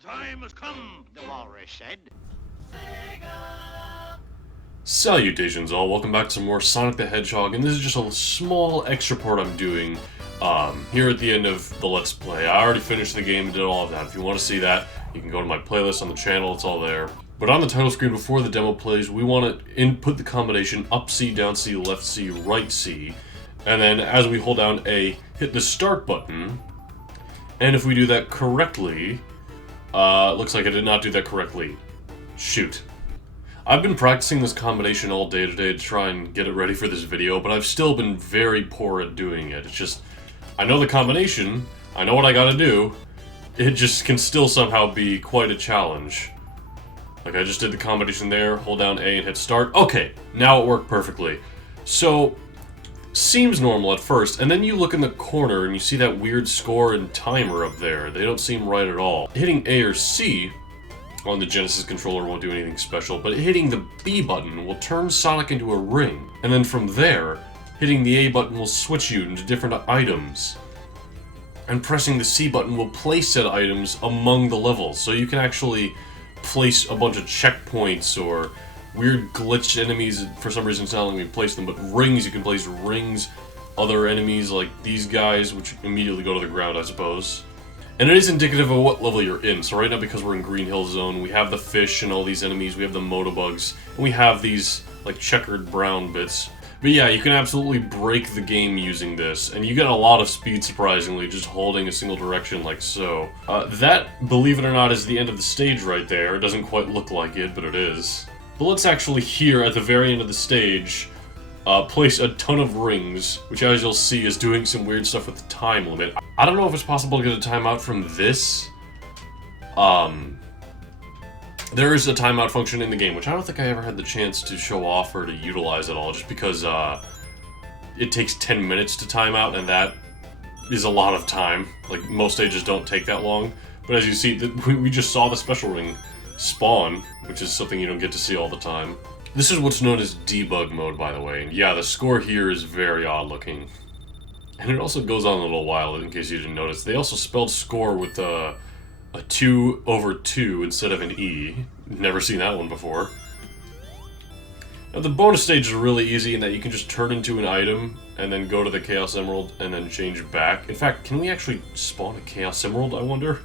the time has come, the walrus said. Salutations all, welcome back to some more Sonic the Hedgehog, and this is just a small extra part I'm doing here at the end of the Let's Play. I already finished the game and did all of that. If you want to see that, you can go to my playlist on the channel, it's all there. But on the title screen before the demo plays, we want to input the combination up C, down C, left C, right C, and then as we hold down A, hit the start button, and if we do that correctly, looks like I did not do that correctly. Shoot. I've been practicing this combination all day today to try and get it ready for this video, but I've still been very poor at doing it. It's just, I know the combination, I know what I gotta do, it just can still somehow be quite a challenge. Like, I just did the combination there, hold down A and hit start. Okay, now it worked perfectly. So, seems normal at first, and then you look in the corner and you see that weird score and timer up there. They don't seem right at all. Hitting A or C on the Genesis controller won't do anything special, but hitting the B button will turn Sonic into a ring, and then from there, hitting the A button will switch you into different items. And pressing the C button will place said items among the levels, so you can actually place a bunch of checkpoints or weird glitched enemies. For some reason it's not letting me place them, but rings, you can place rings, other enemies like these guys, which immediately go to the ground, I suppose. And it is indicative of what level you're in. So right now, because we're in Green Hill Zone, we have the fish and all these enemies, we have the motobugs, and we have these like checkered brown bits. But yeah, you can absolutely break the game using this, and you get a lot of speed, surprisingly, just holding a single direction like so. That, believe it or not, is the end of the stage right there. It doesn't quite look like it, but it is. But let's actually here, at the very end of the stage, place a ton of rings, which as you'll see is doing some weird stuff with the time limit. I don't know if it's possible to get a timeout from this. There is a timeout function in the game, which I don't think I ever had the chance to show off or to utilize at all, just because it takes 10 minutes to time out, and that is a lot of time. Like, most stages don't take that long. But as you see, we just saw the special ring spawn, which is something you don't get to see all the time. This is what's known as debug mode, by the way. And yeah, the score here is very odd looking. And it also goes on a little while, in case you didn't notice. They also spelled score with a 2 over 2 instead of an E. Never seen that one before. Now, the bonus stage is really easy in that you can just turn into an item and then go to the Chaos Emerald and then change back. In fact, can we actually spawn a Chaos Emerald, I wonder?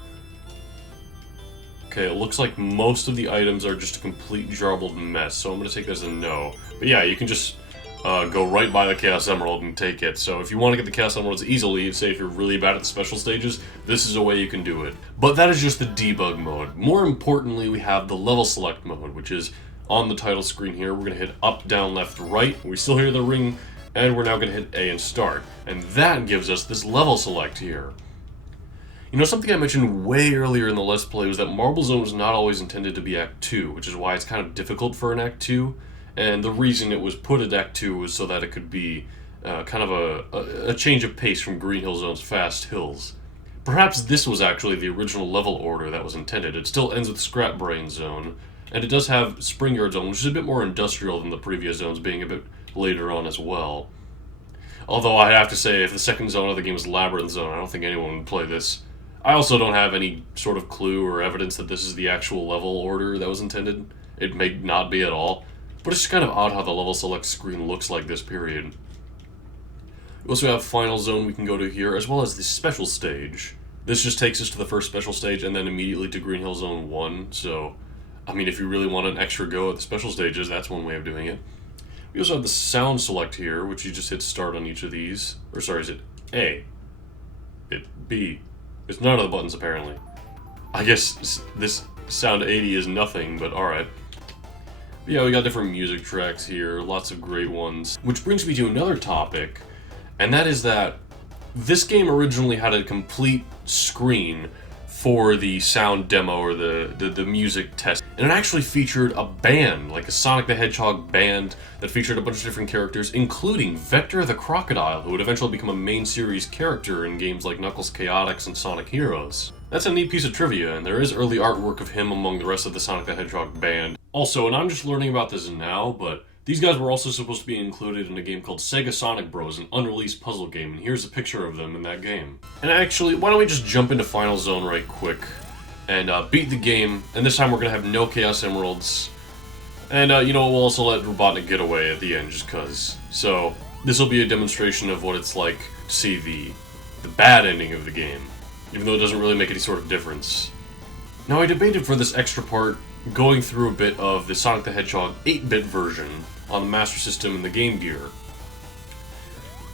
Okay, it looks like most of the items are just a complete jarbled mess, so I'm going to take this as a no. But yeah, you can just go right by the Chaos Emerald and take it. So if you want to get the Chaos Emeralds easily, say if you're really bad at the special stages, this is a way you can do it. But that is just the debug mode. More importantly, we have the level select mode, which is on the title screen here. We're going to hit up, down, left, right. We still hear the ring, and we're now going to hit A and start. And that gives us this level select here. You know, something I mentioned way earlier in the Let's Play was that Marble Zone was not always intended to be Act 2, which is why it's kind of difficult for an Act 2, and the reason it was put at Act 2 was so that it could be kind of a change of pace from Green Hill Zone's fast hills. Perhaps this was actually the original level order that was intended. It still ends with Scrap Brain Zone, and it does have Spring Yard Zone, which is a bit more industrial than the previous zones, being a bit later on as well. Although I have to say, if the second zone of the game was Labyrinth Zone, I don't think anyone would play this. I also don't have any sort of clue or evidence that this is the actual level order that was intended. It may not be at all, but it's just kind of odd how the level select screen looks like this, period. We also have Final Zone we can go to here, as well as the special stage. This just takes us to the first special stage and then immediately to Green Hill Zone 1, so, I mean, if you really want an extra go at the special stages, that's one way of doing it. We also have the sound select here, which you just hit start on each of these. Or sorry, is it A? B? It's none of the buttons, apparently. I guess this sound 80 is nothing, but alright. Yeah, we got different music tracks here, lots of great ones. Which brings me to another topic, and that is that this game originally had a complete screen for the sound demo or the music test. And it actually featured a band, like a Sonic the Hedgehog band that featured a bunch of different characters, including Vector the Crocodile, who would eventually become a main series character in games like Knuckles Chaotix and Sonic Heroes. That's a neat piece of trivia, and there is early artwork of him among the rest of the Sonic the Hedgehog band. Also, and I'm just learning about this now, but these guys were also supposed to be included in a game called Sega Sonic Bros, an unreleased puzzle game, and here's a picture of them in that game. And actually, why don't we just jump into Final Zone right quick? and beat the game. And this time we're going to have no Chaos Emeralds. And, we'll also let Robotnik get away at the end, just cause. So, this will be a demonstration of what it's like to see the bad ending of the game, even though it doesn't really make any sort of difference. Now, I debated for this extra part going through a bit of the Sonic the Hedgehog 8-bit version on the Master System and the Game Gear.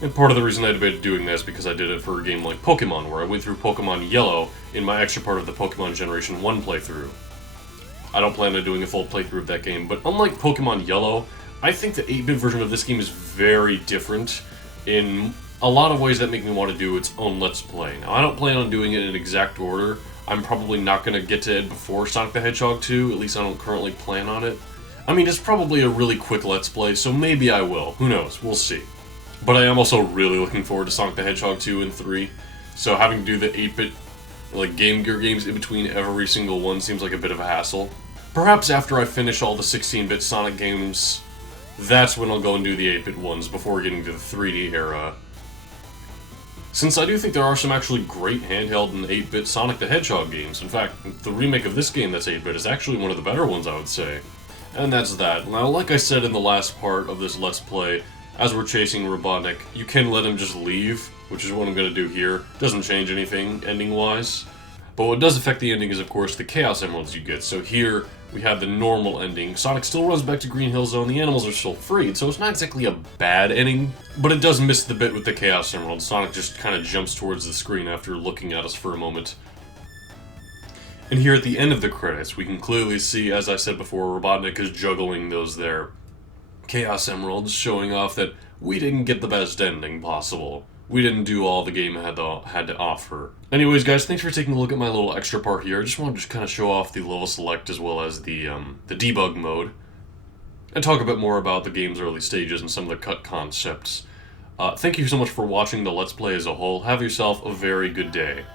And part of the reason I debated doing this is because I did it for a game like Pokemon, where I went through Pokemon Yellow in my extra part of the Pokemon Generation 1 playthrough. I don't plan on doing a full playthrough of that game, but unlike Pokemon Yellow, I think the 8-bit version of this game is very different in a lot of ways that make me want to do its own Let's Play. Now, I don't plan on doing it in exact order. I'm probably not going to get to it before Sonic the Hedgehog 2, at least I don't currently plan on it. I mean, it's probably a really quick Let's Play, so maybe I will. Who knows? We'll see. But I am also really looking forward to Sonic the Hedgehog 2 and 3, so having to do the 8-bit Game Gear games in between every single one seems like a bit of a hassle. Perhaps after I finish all the 16-bit Sonic games, that's when I'll go and do the 8-bit ones before getting to the 3D era. Since I do think there are some actually great handheld and 8-bit Sonic the Hedgehog games. In fact, the remake of this game that's 8-bit is actually one of the better ones, I would say. And that's that. Now, like I said in the last part of this Let's Play, as we're chasing Robotnik, you can let him just leave, which is what I'm going to do here. Doesn't change anything, ending-wise. But what does affect the ending is, of course, the Chaos Emeralds you get. So here, we have the normal ending. Sonic still runs back to Green Hill Zone, the animals are still freed, so it's not exactly a bad ending, but it does miss the bit with the Chaos Emeralds. Sonic just kind of jumps towards the screen after looking at us for a moment. And here at the end of the credits, we can clearly see, as I said before, Robotnik is juggling those there Chaos Emeralds, showing off that we didn't get the best ending possible. We didn't do all the game had to offer. Anyways, guys, thanks for taking a look at my little extra part here. I just wanted to kind of show off the level select as well as the debug mode, and talk a bit more about the game's early stages and some of the cut concepts. Thank you so much for watching the Let's Play as a whole. Have yourself a very good day.